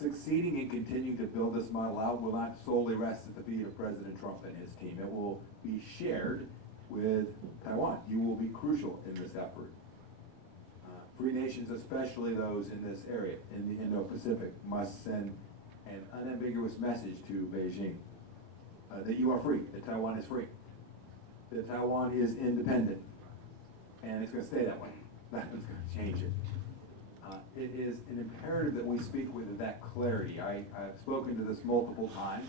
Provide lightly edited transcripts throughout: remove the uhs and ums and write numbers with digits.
Succeeding and continuing to build this model out will not solely rest at the feet of President Trump and his team. It will be shared with Taiwan. You will be crucial in this effort. Free nations, especially those in this area, in the Indo-Pacific, must send an unambiguous message to Beijing that you are free, that Taiwan is free, that Taiwan is independent, and it's going to stay that way. Nothing's going to change it. It is an imperative that we speak with that clarity. I've spoken to this multiple times.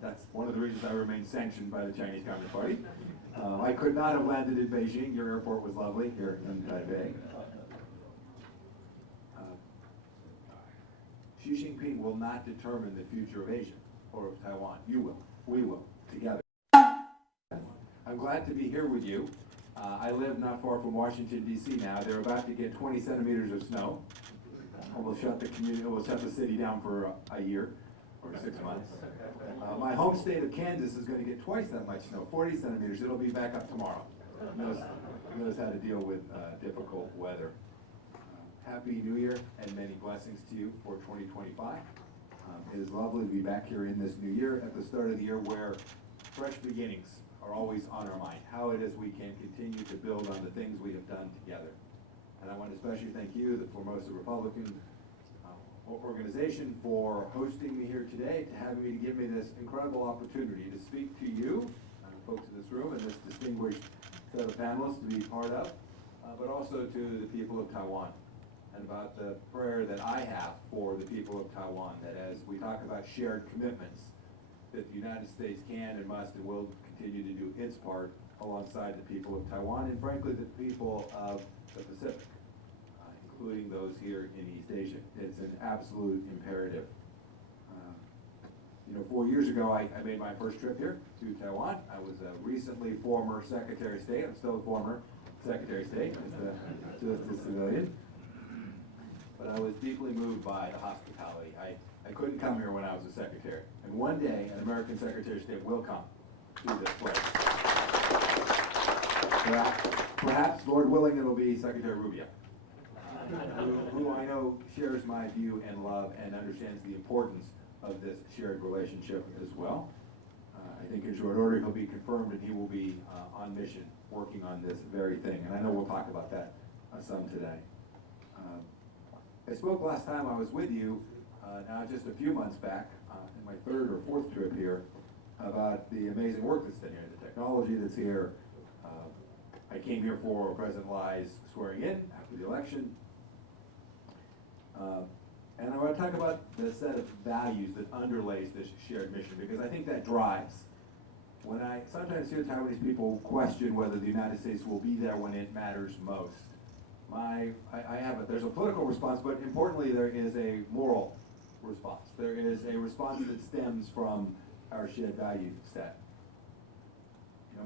That's one of the reasons I remain sanctioned by the Chinese Communist Party. I could not have landed in Beijing. Your airport was lovely here in Taipei. Xi Jinping will not determine the future of Asia or of Taiwan. You will. We will, together. I'm glad to be here with you. I live not far from Washington, D.C. now. They're about to get 20 centimeters of snow. We'll shut the city down for a year or 6 months. My home state of Kansas is going to get twice that much snow, 40 centimeters. It'll be back up tomorrow. Knows how to deal with difficult weather. Happy New Year and many blessings to you for 2025. It is lovely to be back here in this new year at the start of the year where fresh beginnings are always on our mind. How it is we can continue to build on the things we have done together. And I want to especially thank you, the Formosa Republican organization, for hosting me here today, to have me, to give me this incredible opportunity to speak to you, folks in this room, and this distinguished set of panelists to be part of, but also to the people of Taiwan, and about the prayer that I have for the people of Taiwan, that as we talk about shared commitments, that the United States can and must and will continue to do its part alongside the people of Taiwan, and frankly the people of the Pacific, including those here in East Asia. It's an absolute imperative. 4 years ago, I made my first trip here to Taiwan. I was a recently former Secretary of State. I'm still a former Secretary of State, just a civilian. But I was deeply moved by the hospitality. I couldn't come here when I was a secretary. And one day, an American Secretary of State will come to this place. Perhaps, Lord willing, it'll be Secretary Rubio, who I know shares my view and love and understands the importance of this shared relationship as well. I think in short order he'll be confirmed, and he will be on mission working on this very thing. And I know we'll talk about that some today. I spoke last time I was with you, now just a few months back, in my third or fourth trip here, about the amazing work that's done here, the technology that's here. I came here for President Lai's swearing in after the election. And I want to talk about the set of values that underlays this shared mission, because I think that drives. When I sometimes hear Taiwanese people question whether the United States will be there when it matters most, there's a political response, but importantly there is a moral response. There is a response that stems from our shared value set.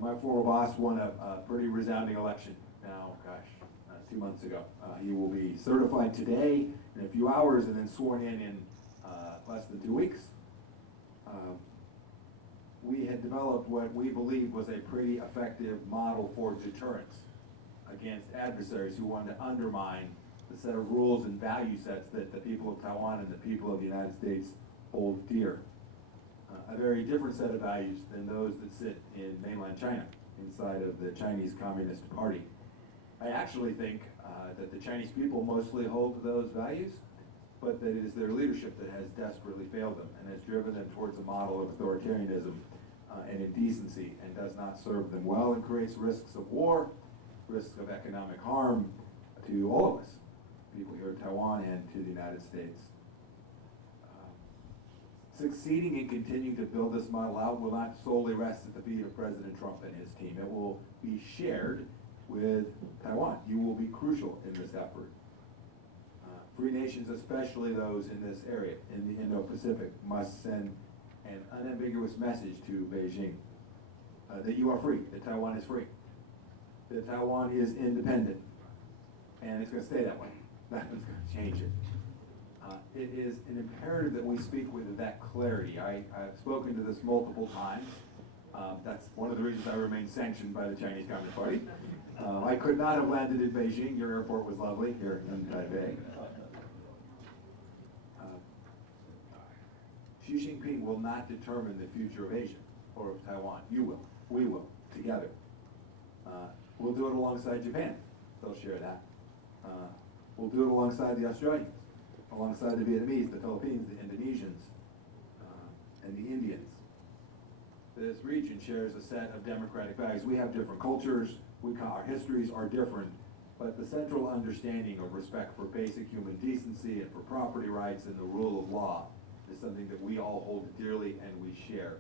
My former boss won a pretty resounding election now, 2 months ago. He will be certified today in a few hours and then sworn in less than 2 weeks. We had developed what we believed was a pretty effective model for deterrence against adversaries who wanted to undermine the set of rules and value sets that the people of Taiwan and the people of the United States hold dear. A very different set of values than those that sit in mainland China, inside of the Chinese Communist Party. I actually think that the Chinese people mostly hold those values, but that it is their leadership that has desperately failed them and has driven them towards a model of authoritarianism and indecency, and does not serve them well, and creates risks of war, risks of economic harm to all of us, people here in Taiwan and to the United States. Succeeding and continuing to build this model out will not solely rest at the feet of President Trump and his team. It will be shared with Taiwan. You will be crucial in this effort. Free nations, especially those in this area, in the Indo-Pacific, must send an unambiguous message to Beijing that you are free, that Taiwan is free, that Taiwan is independent, and it's going to stay that way. Nothing's going to change it. It is an imperative that we speak with that clarity. I've spoken to this multiple times. That's one of the reasons I remain sanctioned by the Chinese Communist Party. I could not have landed in Beijing. Your airport was lovely here in Taipei. Xi Jinping will not determine the future of Asia or of Taiwan. You will. We will. Together. We'll do it alongside Japan. They'll share that. We'll do it alongside the Australians, alongside the Vietnamese, the Philippines, the Indonesians, and the Indians. This region shares a set of democratic values. We have different cultures, our histories are different, but the central understanding of respect for basic human decency and for property rights and the rule of law is something that we all hold dearly and we share.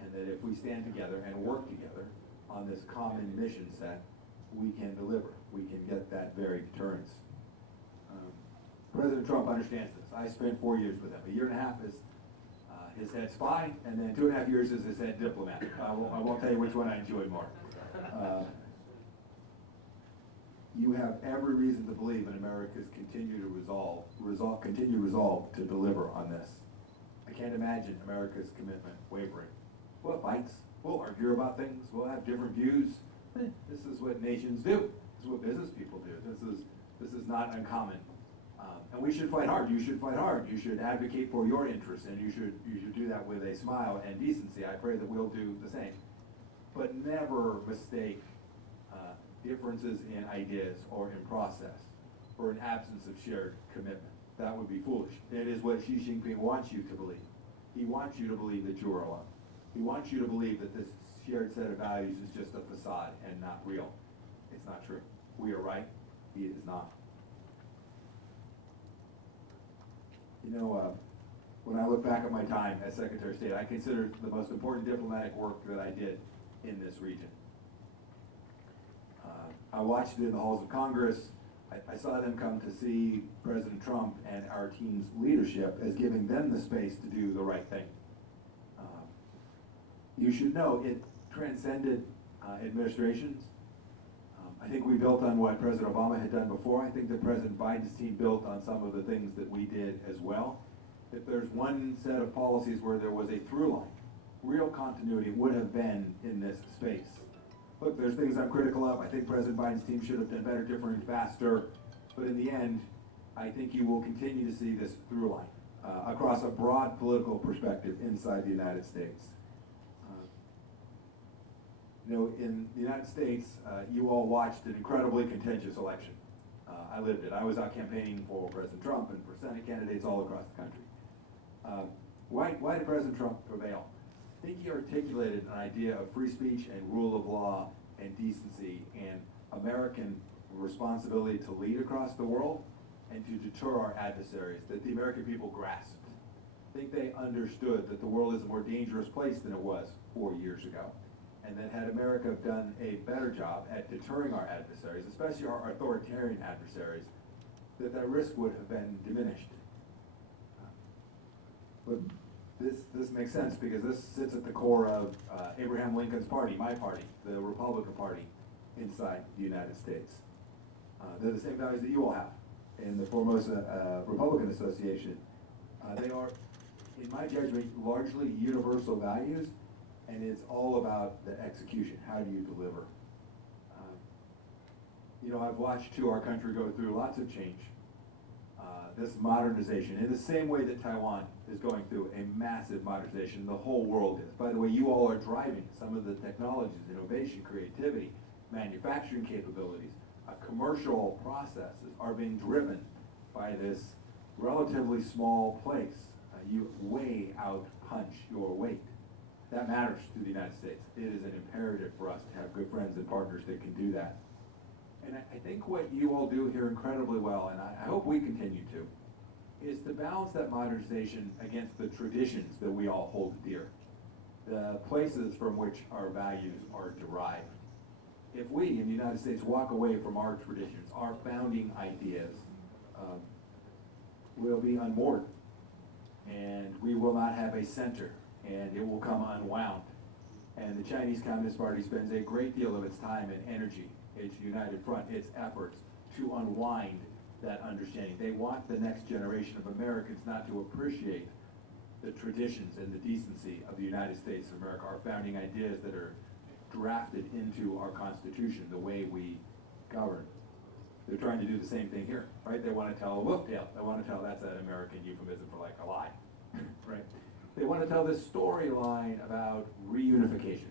And that if we stand together and work together on this common mission set, we can deliver. We can get that very deterrence. President Trump understands this. I spent 4 years with him. A year and a half as his head spy, and then 2.5 years as his head diplomat. I won't tell you which one I enjoyed more. You have every reason to believe in America's continued resolve to deliver on this. I can't imagine America's commitment wavering. We'll have fights. We'll argue about things. We'll have different views. This is what nations do. This is what business people do. This is not uncommon. And we should fight hard. You should fight hard. You should advocate for your interests, and you should do that with a smile and decency. I pray that we'll do the same. But never mistake differences in ideas or in process for an absence of shared commitment. That would be foolish. It is what Xi Jinping wants you to believe. He wants you to believe that you are alone. He wants you to believe that this shared set of values is just a facade and not real. It's not true. We are right. He is not. You know, when I look back at my time as Secretary of State, I consider it the most important diplomatic work that I did in this region. I watched it in the halls of Congress. I saw them come to see President Trump and our team's leadership as giving them the space to do the right thing. You should know it transcended administrations. I think we built on what President Obama had done before. I think that President Biden's team built on some of the things that we did as well. If there's one set of policies where there was a through line, real continuity would have been in this space. Look, there's things I'm critical of. I think President Biden's team should have done better, different, faster. But in the end, I think you will continue to see this through line across a broad political perspective inside the United States. You know, in the United States, you all watched an incredibly contentious election. I lived it. I was out campaigning for President Trump and for Senate candidates all across the country. Why did President Trump prevail? I think he articulated an idea of free speech and rule of law and decency and American responsibility to lead across the world and to deter our adversaries that the American people grasped. I think they understood that the world is a more dangerous place than it was 4 years ago. And that had America done a better job at deterring our adversaries, especially our authoritarian adversaries, that risk would have been diminished. But this makes sense because this sits at the core of Abraham Lincoln's party, my party, the Republican Party inside the United States. They're the same values that you all have in the Formosa Republican Association. They are, in my judgment, largely universal values, and it's all about the execution. How do you deliver? You know, I've watched too our country go through lots of change. This modernization, in the same way that Taiwan is going through a massive modernization, the whole world is. By the way, you all are driving some of the technologies, innovation, creativity, manufacturing capabilities, commercial processes are being driven by this relatively small place. You way out punch your weight. That matters to the United States. It is an imperative for us to have good friends and partners that can do that. And I think what you all do here incredibly well, and I hope we continue to, is to balance that modernization against the traditions that we all hold dear, the places from which our values are derived. If we in the United States walk away from our traditions, our founding ideas, we'll be unmoored, and we will not have a center, and it will come unwound. And the Chinese Communist Party spends a great deal of its time and energy, its united front, its efforts to unwind that understanding. They want the next generation of Americans not to appreciate the traditions and the decency of the United States of America, our founding ideas that are drafted into our Constitution, the way we govern. They're trying to do the same thing here, right? They want to tell a wolf tale. They want to tell, that's an American euphemism for like a lie, right? They want to tell this storyline about reunification.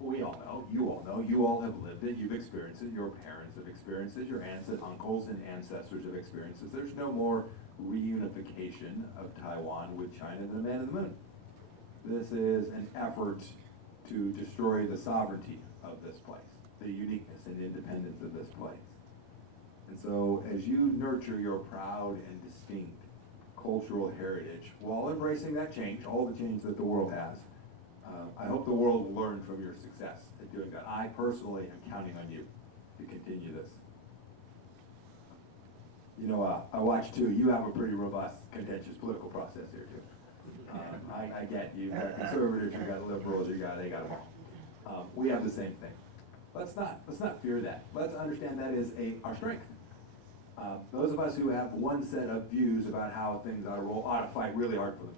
We all know, you all have lived it, you've experienced it, your parents have experienced it, your aunts and uncles and ancestors have experienced it. There's no more reunification of Taiwan with China and the man in the moon. This is an effort to destroy the sovereignty of this place, the uniqueness and independence of this place. And so as you nurture your proud and distinct cultural heritage, while embracing that change, all the change that the world has, I hope the world will learn from your success at doing that. I personally am counting on you to continue this. You know, I watch too, you have a pretty robust, contentious political process here too. I get you got conservatives, you got liberals, they got them all. We have the same thing. Let's not fear that. Let's understand that is our strength. Those of us who have one set of views about how things ought to roll ought to fight really hard for them,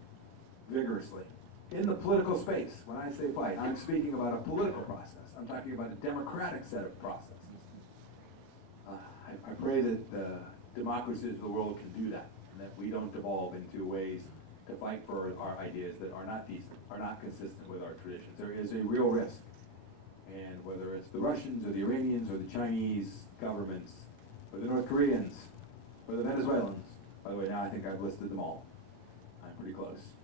vigorously. In the political space, when I say fight, I'm speaking about a political process. I'm talking about a democratic set of processes. I pray that the democracies of the world can do that, and that we don't devolve into ways to fight for our ideas that are not decent, are not consistent with our traditions. There is a real risk. And whether it's the Russians or the Iranians or the Chinese governments or the North Koreans or the Venezuelans, by the way, now I think I've listed them all. I'm pretty close.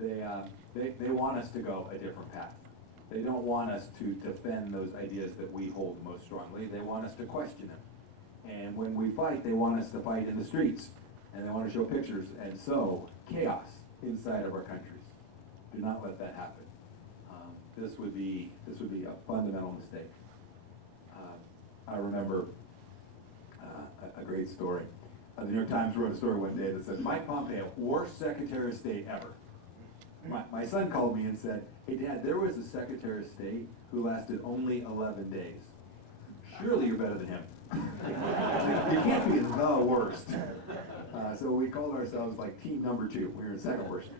They want us to go a different path. They don't want us to defend those ideas that we hold most strongly. They want us to question them. And when we fight, they want us to fight in the streets. And they want to show pictures and sow chaos inside of our countries. Do not let that happen. This would be a fundamental mistake. I remember a great story. The New York Times wrote a story one day that said, Mike Pompeo, worst Secretary of State ever. My son called me and said, hey Dad, there was a Secretary of State who lasted only 11 days. Surely you're better than him. You can't be the worst. So we called ourselves like team number 2. We were second worst.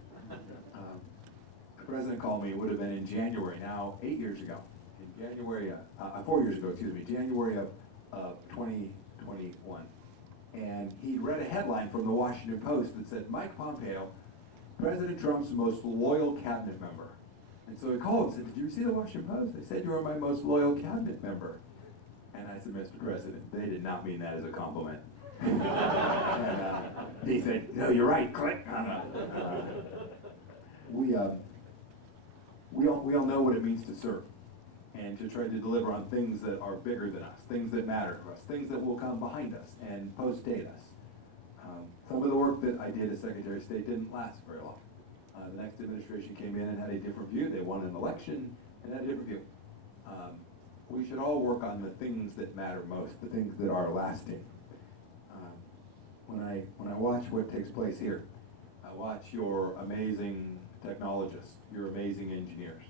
The president called me, it would have been in January, now 8 years ago. In January, 4 years ago, excuse me, January of 2021. And he read a headline from the Washington Post that said, Mike Pompeo, President Trump's most loyal cabinet member. And so he called and said, did you see the Washington Post? They said you were my most loyal cabinet member. And I said, Mr. President, they did not mean that as a compliment. And he said, no, you're right, click. We all know what it means to serve and to try to deliver on things that are bigger than us, things that matter to us, things that will come behind us and post-date us. Some of the work that I did as Secretary of State didn't last very long. The next administration came in and had a different view. They won an election and had a different view. We should all work on the things that matter most, the things that are lasting. When I watch what takes place here, I watch your amazing technologists, your amazing engineers.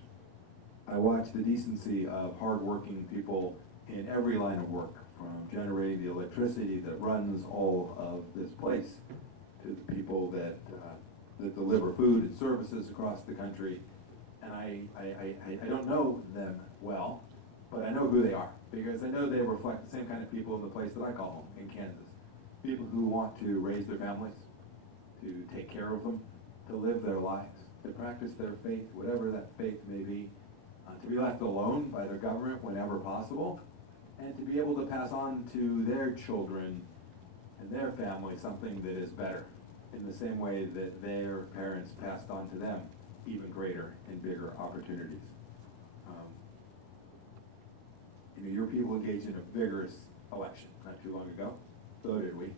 I watch the decency of hardworking people in every line of work, from generating the electricity that runs all of this place to the people that deliver food and services across the country. And I don't know them well, but I know who they are, because I know they reflect the same kind of people in the place that I call home, in Kansas. People who want to raise their families, to take care of them, to live their lives, to practice their faith, whatever that faith may be, to be left alone by their government whenever possible, and to be able to pass on to their children and their family something that is better, in the same way that their parents passed on to them even greater and bigger opportunities. Your people engaged in a vigorous election not too long ago. So did we.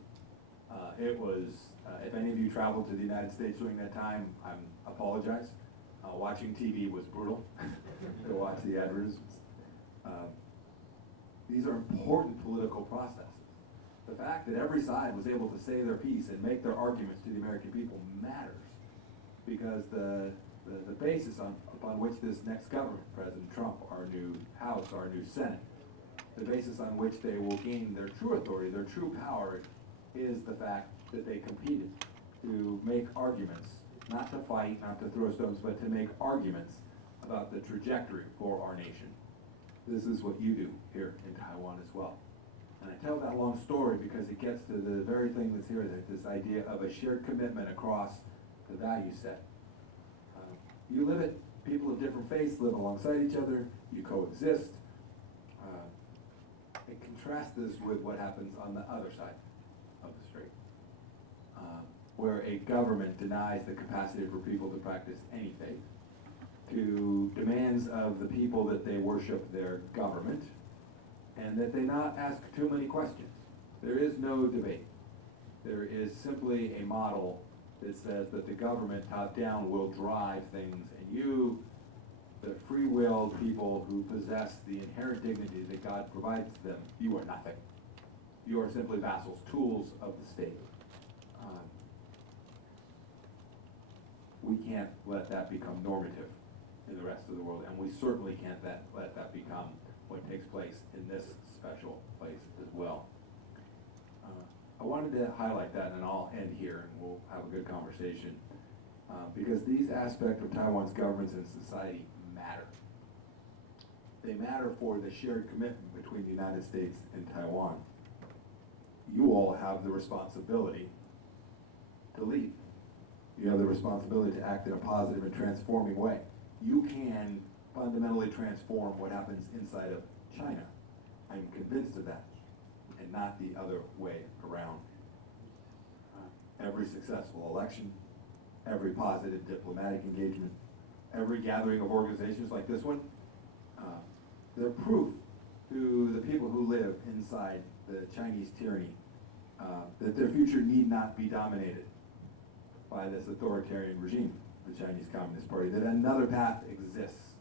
It was, if any of you traveled to the United States during that time, I apologize. Watching TV was brutal to watch the advertisements. These are important political processes. The fact that every side was able to say their piece and make their arguments to the American people matters, because the basis upon which this next government, President Trump, our new House, our new Senate, the basis on which they will gain their true authority, their true power, is the fact that they competed to make arguments, not to fight, not to throw stones, but to make arguments about the trajectory for our nation. This is what you do here in Taiwan as well. And I tell that long story because it gets to the very thing that's here, that this idea of a shared commitment across the value set. You live it. People of different faiths live alongside each other. You coexist. And contrast this with what happens on the other side of the street, where a government denies the capacity for people to practice any faith, to demands of the people that they worship their government, and that they not ask too many questions. There is no debate. There is simply a model that says that the government top-down will drive things, and you, the free-willed people who possess the inherent dignity that God provides them, you are nothing. You are simply vassals, tools of the state. We can't let that become normative in the rest of the world, and we certainly can't let that become what takes place in this special place as well. I wanted to highlight that, and I'll end here, and we'll have a good conversation, because these aspects of Taiwan's governance and society matter. They matter for the shared commitment between the United States and Taiwan. You all have the responsibility to lead. You have the responsibility to act in a positive and transforming way. You can fundamentally transform what happens inside of China. I'm convinced of that, and not the other way around. Every successful election, every positive diplomatic engagement, every gathering of organizations like this one, they're proof to the people who live inside the Chinese tyranny that their future need not be dominated by this authoritarian regime, the Chinese Communist Party, that another path exists.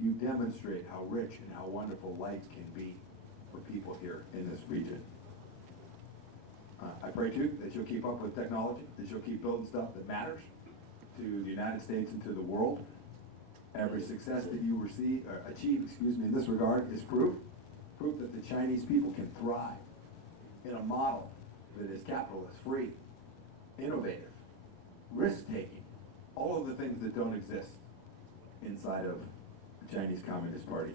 You demonstrate how rich and how wonderful life can be for people here in this region. I pray too that you'll keep up with technology, that you'll keep building stuff that matters to the United States and to the world. Every success that you achieve in this regard is proof that the Chinese people can thrive in a model that is capitalist, free, innovative, risk-taking, all of the things that don't exist inside of the Chinese Communist Party.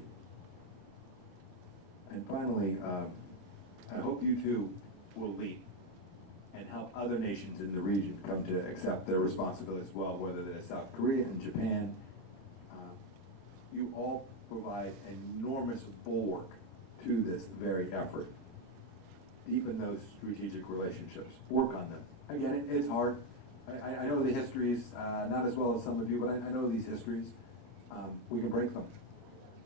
And finally, I hope you too will lead and help other nations in the region come to accept their responsibility as well, whether they're South Korea and Japan. You all provide enormous bulwark to this very effort. Deepen those strategic relationships. Work on them. I get it, it's hard. I know the histories, not as well as some of you, but I know these histories. We can break them.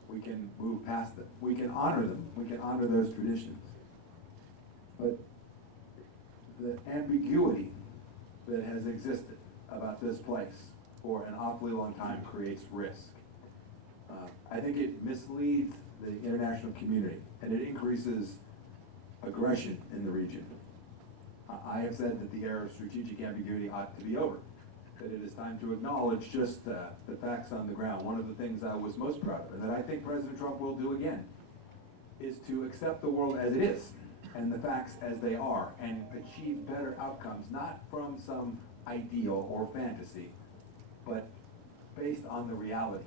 We can move past them. We can honor them. We can honor those traditions. But the ambiguity that has existed about this place for an awfully long time creates risk. I think it misleads the international community, and it increases aggression in the region. I have said that the era of strategic ambiguity ought to be over, that it is time to acknowledge just the facts on the ground. One of the things I was most proud of, and that I think President Trump will do again, is to accept the world as it is, and the facts as they are, and achieve better outcomes, not from some ideal or fantasy, but based on the reality.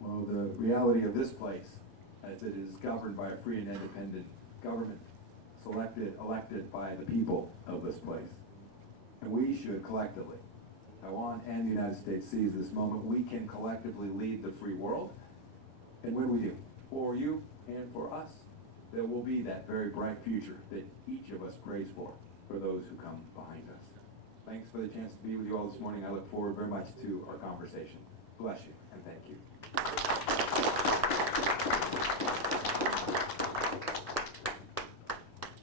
Well, the reality of this place, as it is governed by a free and independent government, elected by the people of this place. And we should collectively, Taiwan and the United States, seize this moment. We can collectively lead the free world. And when we do, for you and for us, there will be that very bright future that each of us prays for those who come behind us. Thanks for the chance to be with you all this morning. I look forward very much to our conversation. Bless you and thank you.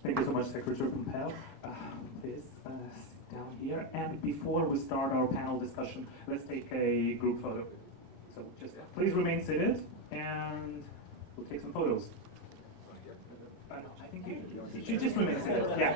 Thank you so much, Secretary Pompeo. Please sit down here. And before we start our panel discussion, let's take a group photo. So just please remain seated, and we'll take some photos. No, I think you just remain seated. Yeah.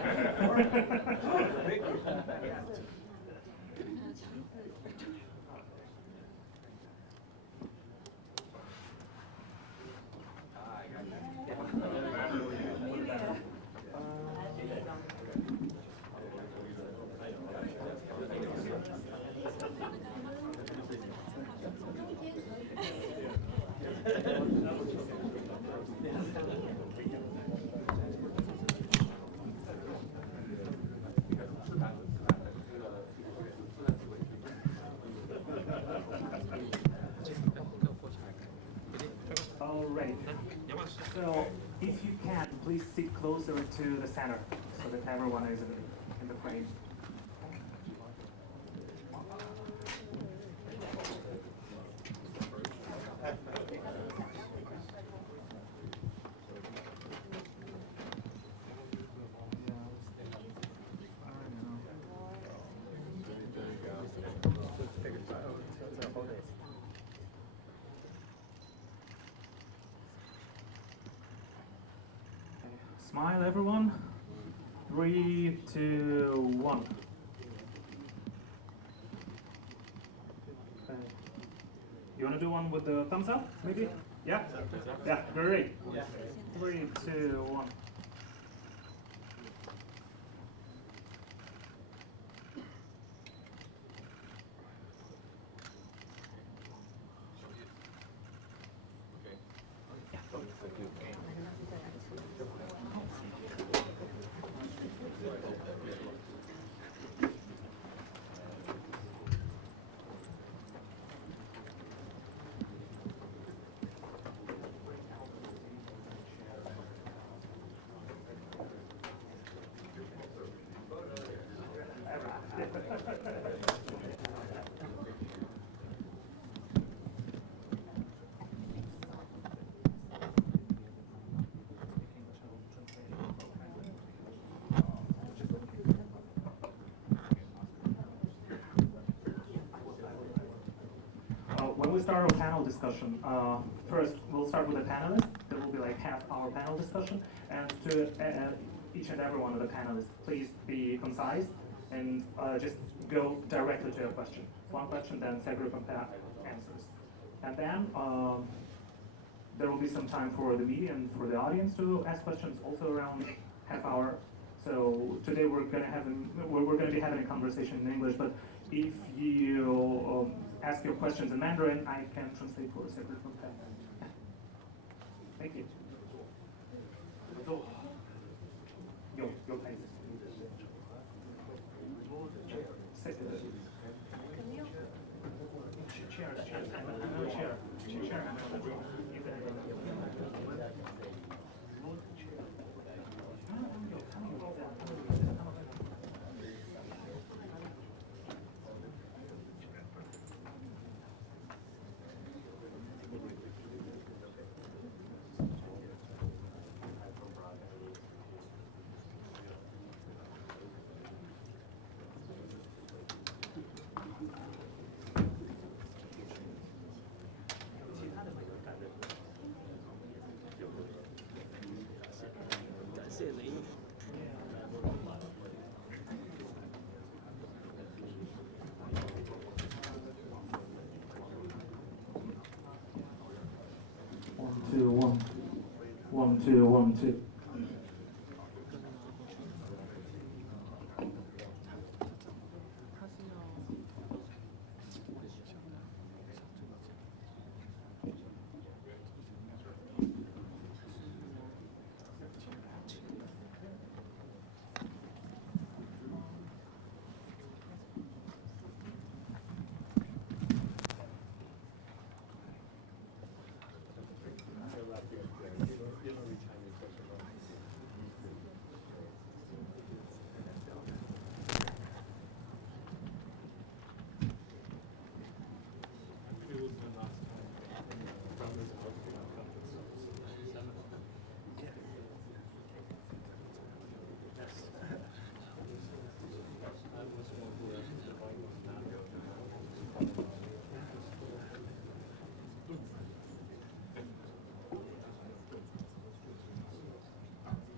So if you can, please sit closer to the center so that everyone is in the frame. Smile, everyone. 3, 2, 1. Okay. You want to do one with the thumbs up, maybe? Yeah? Yeah, great. 3, 2, 1. When we start our panel discussion, first we'll start with the panelists. There will be like half our panel discussion, and to each and every one of the panelists, please be concise and just go directly to your question. One question, then separate from answers. And then there will be some time for the media and for the audience to ask questions, also around half hour. So today we're going to be having a conversation in English, but if you ask your questions in Mandarin, I can translate for a separate from that. Thank you. Your place. One, two, 1, 2.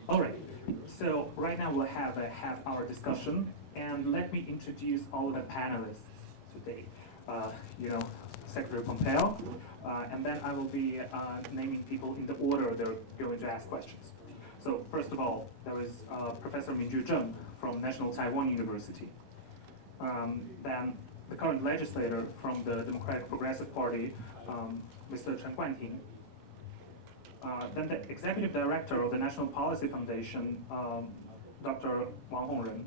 All right, so right now we'll have a half-hour discussion, and let me introduce all the panelists today. Secretary Pompeo, and then I will be naming people in the order they're going to ask questions. So first of all, there is Professor Minju Zheng from National Taiwan University. Then the current legislator from the Democratic Progressive Party, Mr. Chen Guanting. Then the executive director of the National Policy Foundation, Dr. Wang Hongren.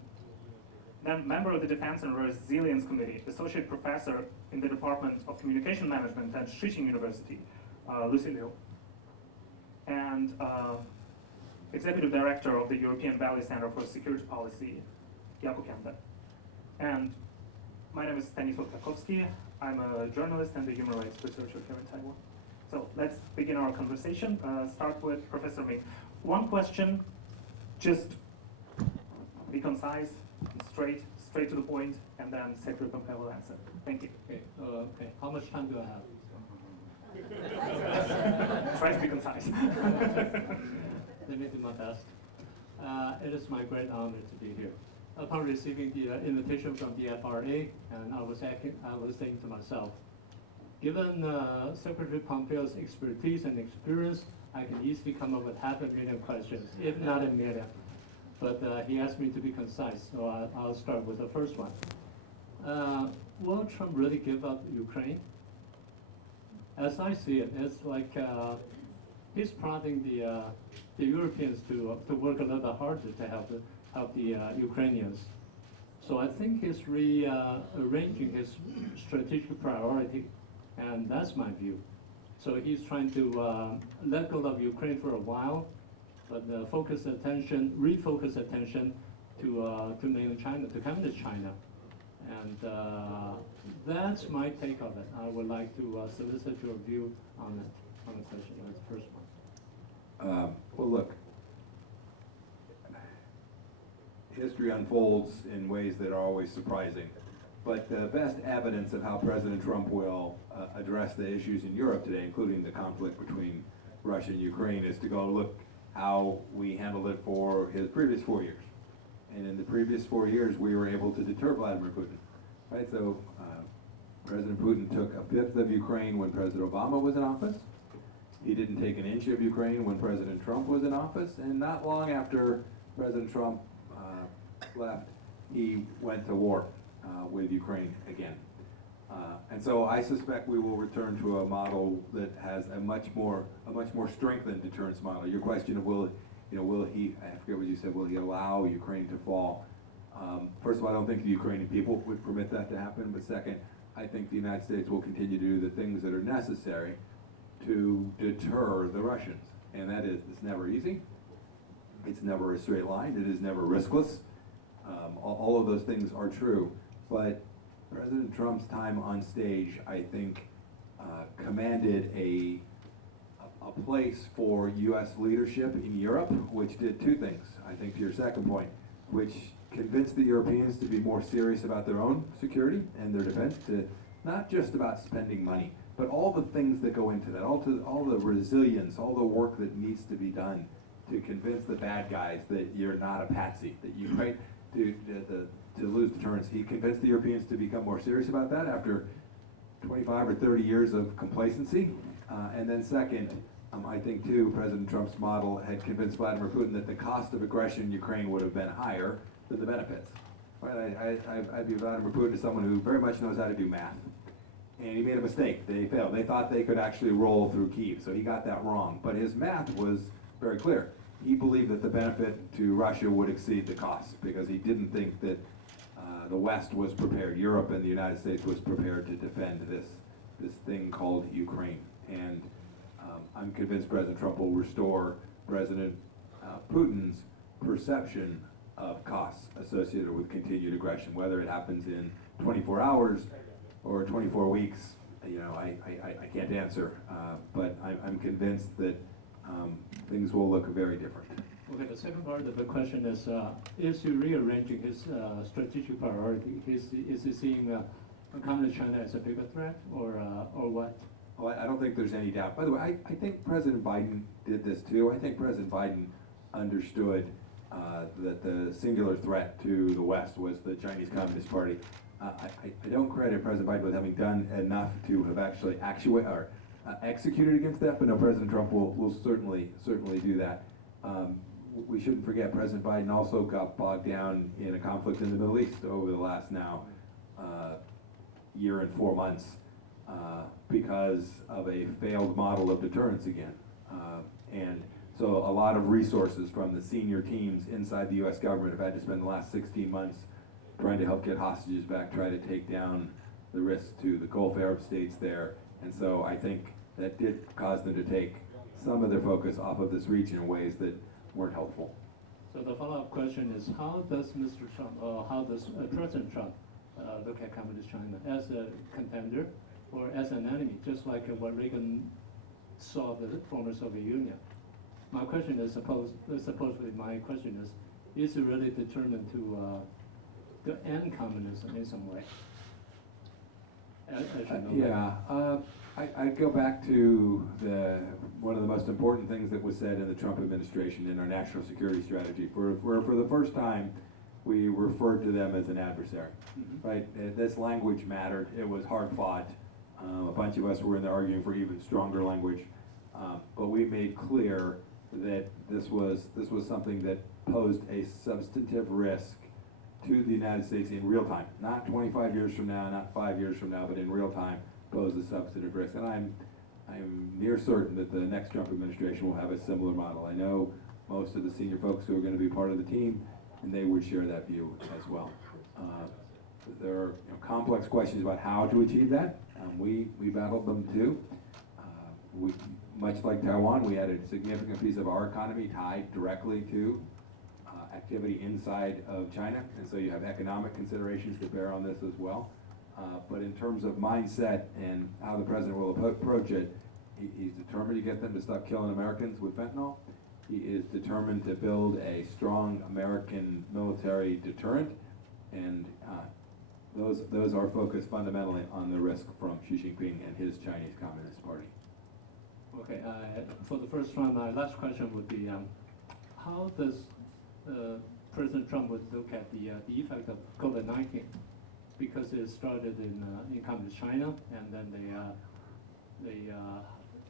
Then member of the Defense and Resilience Committee, associate professor in the Department of Communication Management at Shixing University, Lucy Liu. and Executive Director of the European Valley Center for Security Policy, Yakukenbe. And my name is Stanislav Kakovsky. I'm a journalist and a human rights researcher here in Taiwan. So let's begin our conversation. Start with Professor Ming. One question, just be concise, straight to the point, and then Secretary Pompeo will answer. Thank you. Okay. How much time do I have? Try to be concise. Let me do my best. It is my great honor to be here. Upon receiving the invitation from the FRA, and I was saying to myself, given Secretary Pompeo's expertise and experience, I can easily come up with 500,000 questions, if not a million. But he asked me to be concise, so I'll start with the first one. Will Trump really give up Ukraine? As I see it, it's like he's prodding the Europeans to work a little bit harder to help the Ukrainians. So I think he's rearranging his strategic priority, and that's my view. So he's trying to let go of Ukraine for a while, but refocus attention to mainland China, to communist China. And that's my take of it. I would like to solicit your view on the question. That's the first one. Well, look, history unfolds in ways that are always surprising. But the best evidence of how President Trump will address the issues in Europe today, including the conflict between Russia and Ukraine, is to go look how we handled it for his previous 4 years. And in the previous 4 years, we were able to deter Vladimir Putin. Right? So President Putin took a fifth of Ukraine when President Obama was in office. He didn't take an inch of Ukraine when President Trump was in office. And not long after President Trump left, he went to war with Ukraine again. And so I suspect we will return to a model that has a much more strengthened deterrence model. Your question of will he, I forget what you said, will he allow Ukraine to fall? First of all, I don't think the Ukrainian people would permit that to happen, but second, I think the United States will continue to do the things that are necessary to deter the Russians. And that is, it's never easy, it's never a straight line, it is never riskless. All of those things are true, but President Trump's time on stage, I think, commanded a place for U.S. leadership in Europe, which did two things. I think to your second point, which convinced the Europeans to be more serious about their own security and their defense, to not just about spending money, but all the things that go into that, all the resilience, all the work that needs to be done to convince the bad guys that you're not a patsy, that you right to lose deterrence. He convinced the Europeans to become more serious about that after 25 or 30 years of complacency. And then second, I think too, President Trump's model had convinced Vladimir Putin that the cost of aggression in Ukraine would have been higher than the benefits. Right? I view Vladimir Putin as someone who very much knows how to do math. And he made a mistake. They failed. They thought they could actually roll through Kyiv, so he got that wrong. But his math was very clear. He believed that the benefit to Russia would exceed the cost because he didn't think that the West was prepared, Europe and the United States was prepared to defend this thing called Ukraine. And I'm convinced President Trump will restore President Putin's perception of costs associated with continued aggression, whether it happens in 24 hours or 24 weeks. I can't answer, but I'm convinced that things will look very different. Okay, the second part of the question is he rearranging his strategic priority? Is he seeing communist China as a bigger threat, or what? Well, I don't think there's any doubt. By the way, I think President Biden did this too. I think President Biden understood that the singular threat to the West was the Chinese Communist Party. I don't credit President Biden with having done enough to have actually executed against that, but no, President Trump will certainly do that. We shouldn't forget President Biden also got bogged down in a conflict in the Middle East over the last now year and 4 months because of a failed model of deterrence again. And so a lot of resources from the senior teams inside the U.S. government have had to spend the last 16 months trying to help get hostages back, try to take down the risks to the Gulf Arab states there. And so I think that did cause them to take some of their focus off of this region in ways that weren't helpful. So the follow-up question is, how does Mr. Trump, or how does President Trump look at Communist China? As a contender or as an enemy, just like what Reagan saw the former Soviet Union? My question is, supposedly my question is he really determined to end communism in some way? I go back to one of the most important things that was said in the Trump administration in our national security strategy. For the first time, we referred to them as an adversary, right? This language mattered. It was hard fought. A bunch of us were in there arguing for even stronger language, but we made clear that this was something that posed a substantive risk to the United States in real time, not 25 years from now, not 5 years from now, but in real time, pose a substantive risk. And I'm near certain that the next Trump administration will have a similar model. I know most of the senior folks who are going to be part of the team, and they would share that view as well. There are complex questions about how to achieve that. We battled them too. Much like Taiwan, we had a significant piece of our economy tied directly to activity inside of China, and so you have economic considerations to bear on this as well. But in terms of mindset and how the president will approach it, he's determined to get them to stop killing Americans with fentanyl. He is determined to build a strong American military deterrent, and those are focused fundamentally on the risk from Xi Jinping and his Chinese Communist Party. Okay, for the first one, my last question would be, how does President Trump would look at the effect of COVID-19? Because it started in Communist China, and then they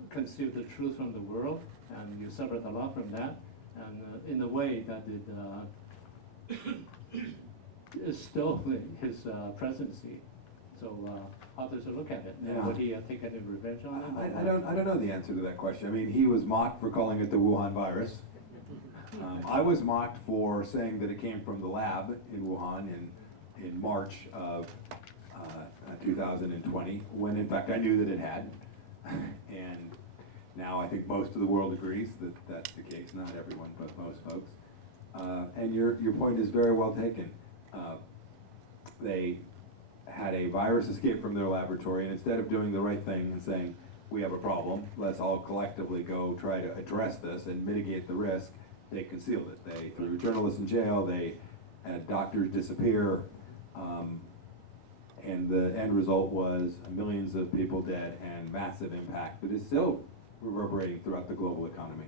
concealed the truth from the world, and you suffered a lot from that, and in a way that it stole his presidency. So how does he look at it? Yeah. Would he take any revenge on it? I don't know the answer to that question. I mean, he was mocked for calling it the Wuhan virus. I was mocked for saying that it came from the lab in Wuhan in March of 2020, when in fact I knew that it had. And now I think most of the world agrees that that's the case. Not everyone, but most folks. And your point is very well taken. They had a virus escape from their laboratory, and instead of doing the right thing and saying, we have a problem, let's all collectively go try to address this and mitigate the risk, they concealed it. They threw journalists in jail, they had doctors disappear, and the end result was millions of people dead and massive impact that is still reverberating throughout the global economy.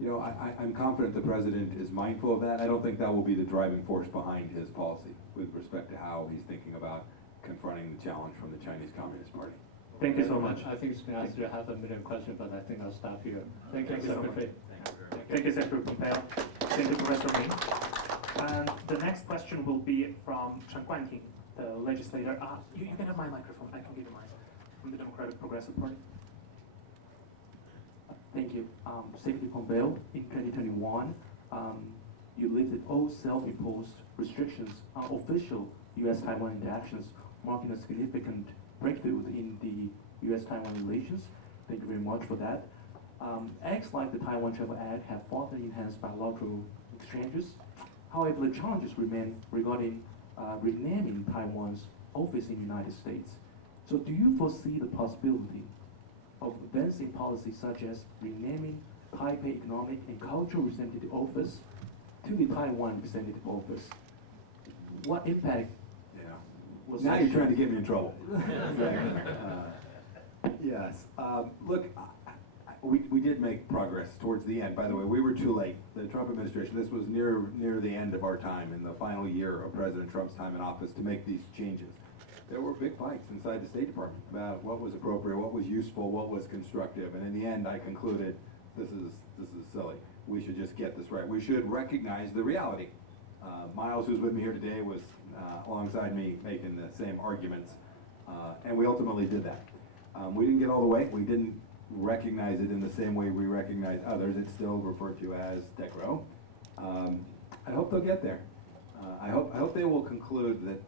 I'm confident the president is mindful of that. I don't think that will be the driving force behind his policy with respect to how he's thinking about confronting the challenge from the Chinese Communist Party. Thank you so much. I think it's going to answer 500,000 questions, but I think I'll stop here. Thank you, Thank you so Secretary. Thank you, Secretary Pompeo. Thank you, Professor Ming. And the next question will be from Chen Guanting, the legislator. You can have my microphone. I can give you mine. From the Democratic Progressive Party. Thank you. Secretary Pompeo, in 2021, you lifted all self-imposed restrictions on official U.S.-Taiwan interactions, marking a significant breakthrough in the U.S.-Taiwan relations. Thank you very much for that. Acts like the Taiwan Travel Act have further enhanced bilateral exchanges. However, the challenges remain regarding renaming Taiwan's office in the United States. So do you foresee the possibility of advancing policies such as renaming Taipei Economic and Cultural Representative Office to the Taiwan Representative Office? What impact? Yeah. Now you're trying to get me in trouble. Yes. Look, we did make progress towards the end. By the way, we were too late. The Trump administration, this was near the end of our time, in the final year of President Trump's time in office, to make these changes. There were big fights inside the State Department about what was appropriate, what was useful, what was constructive, and in the end I concluded this is silly. We should just get this right. We should recognize the reality. Miles, who's with me here today, was alongside me making the same arguments, and we ultimately did that. We didn't get all the way. We didn't recognize it in the same way we recognize others. It's still referred to as DECRO. I hope they'll get there. I hope they will conclude that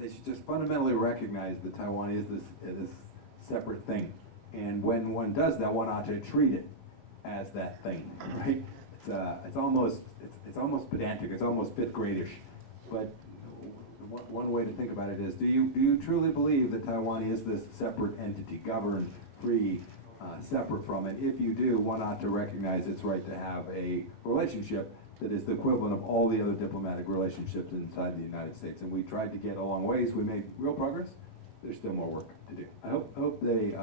they should just fundamentally recognize that Taiwan is this separate thing And when one does that, one ought to treat it as that thing, right? It's almost pedantic. It's almost fifth gradish. But one way to think about it is: do you truly believe that Taiwan is this separate entity, governed, free, separate from it? If you do, one ought to recognize its right to have a relationship that is the equivalent of all the other diplomatic relationships inside the United States. And we tried to get a long ways. We made real progress. There's still more work to do. I hope they.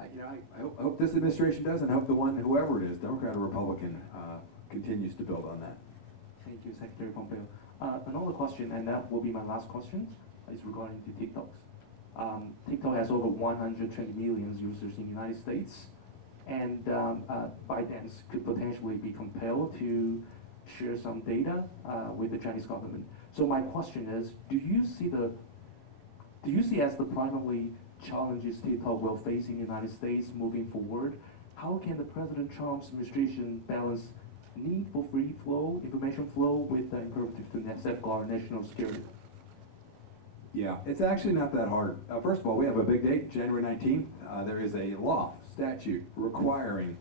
I hope this administration does, and I hope whoever it is, Democrat or Republican, continues to build on that. Thank you, Secretary Pompeo. Another question, and that will be my last question, is regarding to TikToks. TikTok has over 120 million users in the United States, and ByteDance could potentially be compelled to share some data with the Chinese government. So my question is, do you see as the primary challenges TikTok will face in the United States moving forward? How can the President Trump's administration balance need for free flow, information flow, with the imperative to safeguard national security? Yeah, it's actually not that hard. First of all, we have a big date, January 19th. There is a law, statute, requiring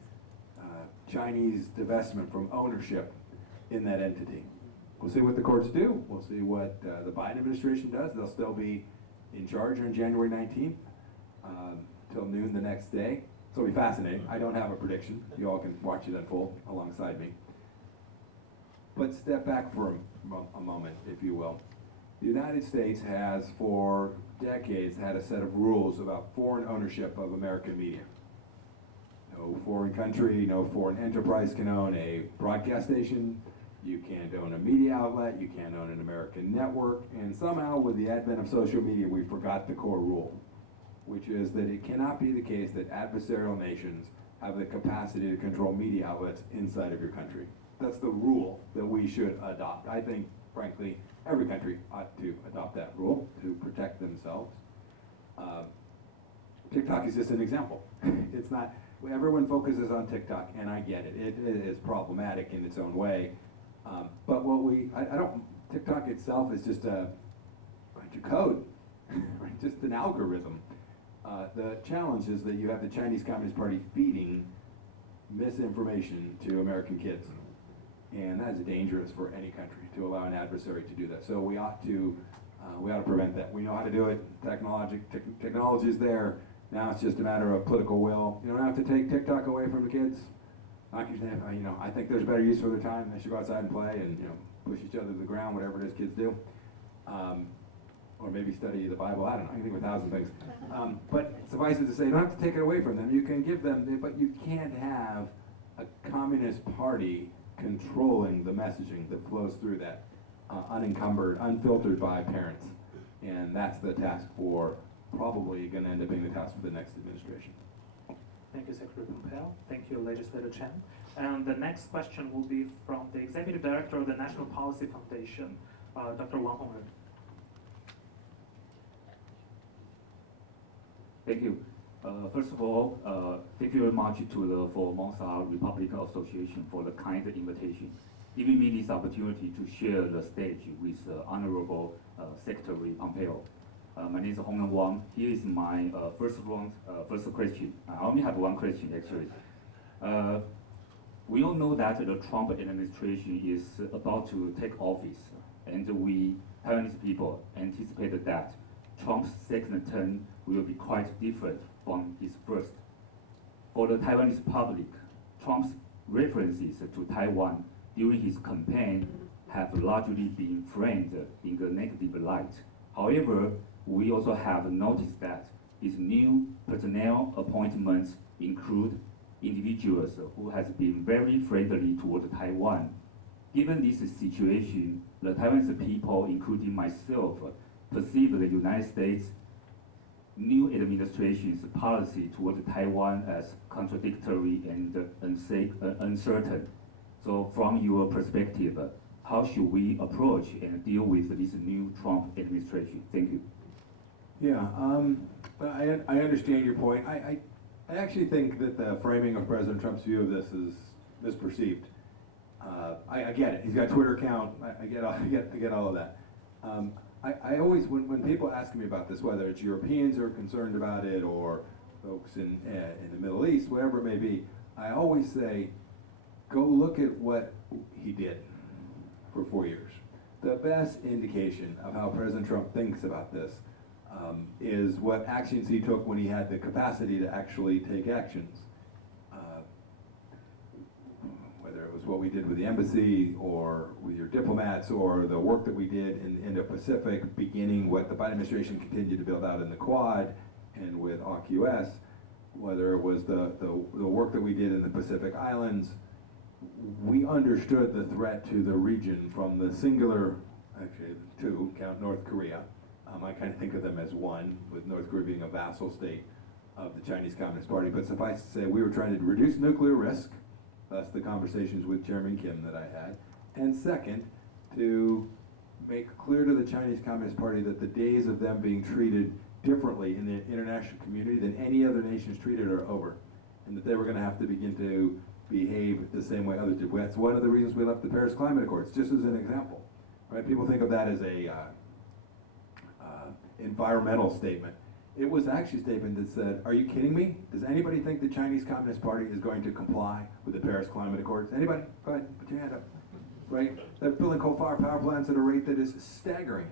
Chinese divestment from ownership in that entity. We'll see what the courts do. We'll see what the Biden administration does. They'll still be in charge on January 19th till noon the next day. So it'll be fascinating. I don't have a prediction. You all can watch it unfold alongside me. But step back for a moment, if you will. The United States has, for decades, had a set of rules about foreign ownership of American media. No foreign country, no foreign enterprise can own a broadcast station. You can't own a media outlet. You can't own an American network. And somehow, with the advent of social media, we forgot the core rule, which is that it cannot be the case that adversarial nations have the capacity to control media outlets inside of your country. That's the rule that we should adopt. I think, frankly, every country ought to adopt that rule to protect themselves. TikTok is just an example. It's not, everyone focuses on TikTok, and I get it. It is problematic in its own way. But TikTok itself is just a bunch of code, right? Just an algorithm. The challenge is that you have the Chinese Communist Party feeding misinformation to American kids. And that is dangerous for any country to allow an adversary to do that. So we ought to prevent that. We know how to do it. Technology is there. Now it's just a matter of political will. You don't have to take TikTok away from the kids. I think there's better use for their time. They should go outside and play and push each other to the ground, whatever it is kids do. Or maybe study the Bible. I don't know. I can think of 1,000 things. But suffice it to say, you don't have to take it away from them. You can give them, but you can't have a communist party controlling the messaging that flows through that, unencumbered, unfiltered by parents. And that's the task for, probably going to end up being the task for the next administration. Thank you, Secretary Pompeo. Thank you, Legislator Chen. And the next question will be from the Executive Director of the National Policy Foundation, Dr. Wang Hongren. Thank you. First of all, thank you very much to the Formosa Republican Association for the kind invitation, giving me this opportunity to share the stage with Honorable Secretary Pompeo. My name is Hongren Wang. Here is my first question. I only have one question, actually. We all know that the Trump administration is about to take office, and we, Taiwanese people, anticipate that Trump's second term will be quite different from his first. For the Taiwanese public, Trump's references to Taiwan during his campaign have largely been framed in a negative light. However, we also have noticed that his new personnel appointments include individuals who has been very friendly toward Taiwan. Given this situation, the Taiwanese people, including myself, perceive the United States' new administration's policy toward Taiwan as contradictory and uncertain. So from your perspective, how should we approach and deal with this new Trump administration? Thank you. Yeah, I understand your point. I actually think that the framing of President Trump's view of this is misperceived. I get it. He's got a Twitter account. I get all of that. I always, when people ask me about this, whether it's Europeans who are concerned about it or folks in the Middle East, wherever it may be, I always say, go look at what he did for 4 years. The best indication of how President Trump thinks about this is what actions he took when he had the capacity to actually take actions. Whether it was what we did with the embassy or with your diplomats or the work that we did in the Indo-Pacific, beginning what the Biden administration continued to build out in the Quad and with AUKUS, whether it was the work that we did in the Pacific Islands, we understood the threat to the region from the singular, actually two, count North Korea. I kind of think of them as one, with North Korea being a vassal state of the Chinese Communist Party. But suffice to say, we were trying to reduce nuclear risk, thus the conversations with Chairman Kim that I had. And second, to make clear to the Chinese Communist Party that the days of them being treated differently in the international community than any other nations treated are over. And that they were going to have to begin to behave the same way others did. That's one of the reasons we left the Paris Climate Accords, just as an example. Right? People think of that as a environmental statement. It was actually a statement that said, are you kidding me? Does anybody think the Chinese Communist Party is going to comply with the Paris Climate Accords? Anybody? Go ahead, put your hand up. Right? They're building coal-fired power plants at a rate that is staggering.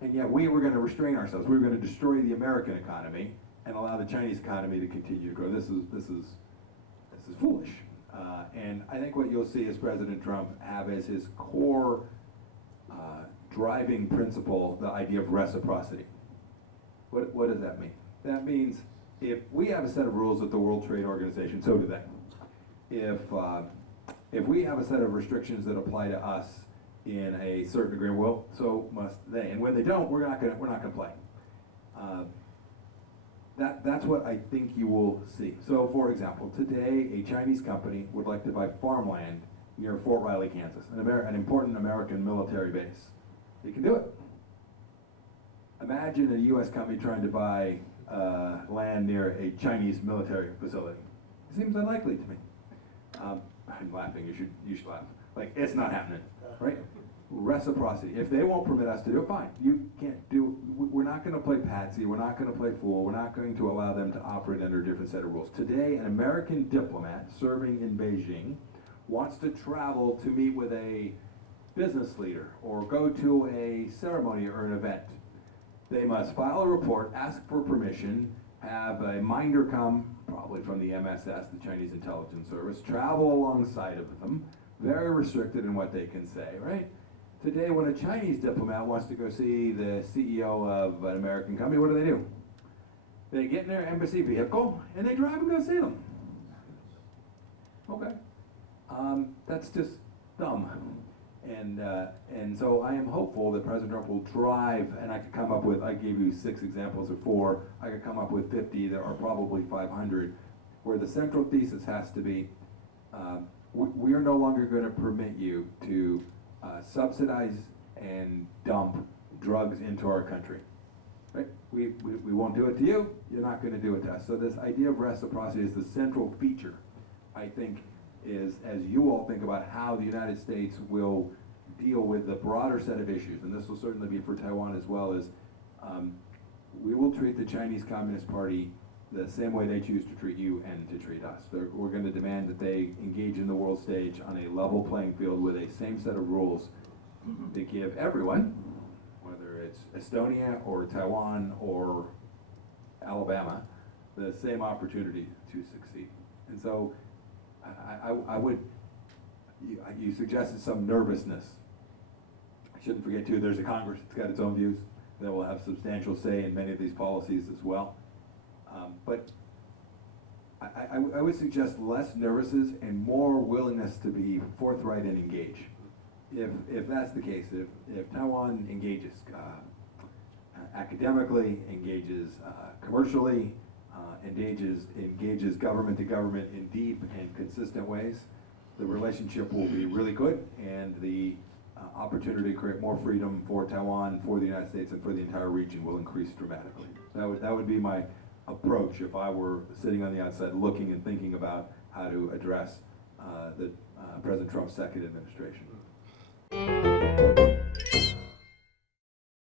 And yet we were going to restrain ourselves. We were going to destroy the American economy and allow the Chinese economy to continue to grow. This is foolish. And I think what you'll see is President Trump have as his core driving principle the idea of reciprocity. What does that mean? That means if we have a set of rules at the World Trade Organization, so do they. If we have a set of restrictions that apply to us in a certain degree, well, so must they. And when they don't, we're not gonna play. That's what I think you will see. So, for example, today a Chinese company would like to buy farmland near Fort Riley, Kansas, an important American military base. They can do it. Imagine a U.S. company trying to buy land near a Chinese military facility. It seems unlikely to me. I'm laughing. You should laugh. Like, it's not happening, right? Reciprocity. If they won't permit us to do it, fine. You can't do. We're not going to play patsy. We're not going to play fool. We're not going to allow them to operate under a different set of rules. Today, an American diplomat serving in Beijing wants to travel to meet with a business leader or go to a ceremony or an event. They must file a report, ask for permission, have a minder come, probably from the MSS, the Chinese Intelligence Service, travel alongside of them, very restricted in what they can say, right? Today, when a Chinese diplomat wants to go see the CEO of an American company, what do? They get in their embassy vehicle and they drive and go see them. Okay. That's just dumb. And so I am hopeful that President Trump will drive, and I could come up with, I gave you 6 examples of 4, I could come up with 50, there are probably 500, where the central thesis has to be, we are no longer going to permit you to subsidize and dump drugs into our country. Right? We won't do it to you, you're not going to do it to us. So this idea of reciprocity is the central feature, I think, is as you all think about how the United States will deal with the broader set of issues, and this will certainly be for Taiwan as well, as we will treat the Chinese Communist Party the same way they choose to treat you and to treat us. We're going to demand that they engage in the world stage on a level playing field with a same set of rules that give everyone, whether it's Estonia or Taiwan or Alabama, the same opportunity to succeed. And so I would, you suggested some nervousness. I shouldn't forget too, there's a Congress, it's got its own views, that will have substantial say in many of these policies as well. But I would suggest less nervousness and more willingness to be forthright and engage. If that's the case, if Taiwan engages academically, engages commercially, engages government to government in deep and consistent ways, the relationship will be really good, and the opportunity to create more freedom for Taiwan, for the United States, and for the entire region will increase dramatically. That would be my approach if I were sitting on the outside looking and thinking about how to address President Trump's second administration.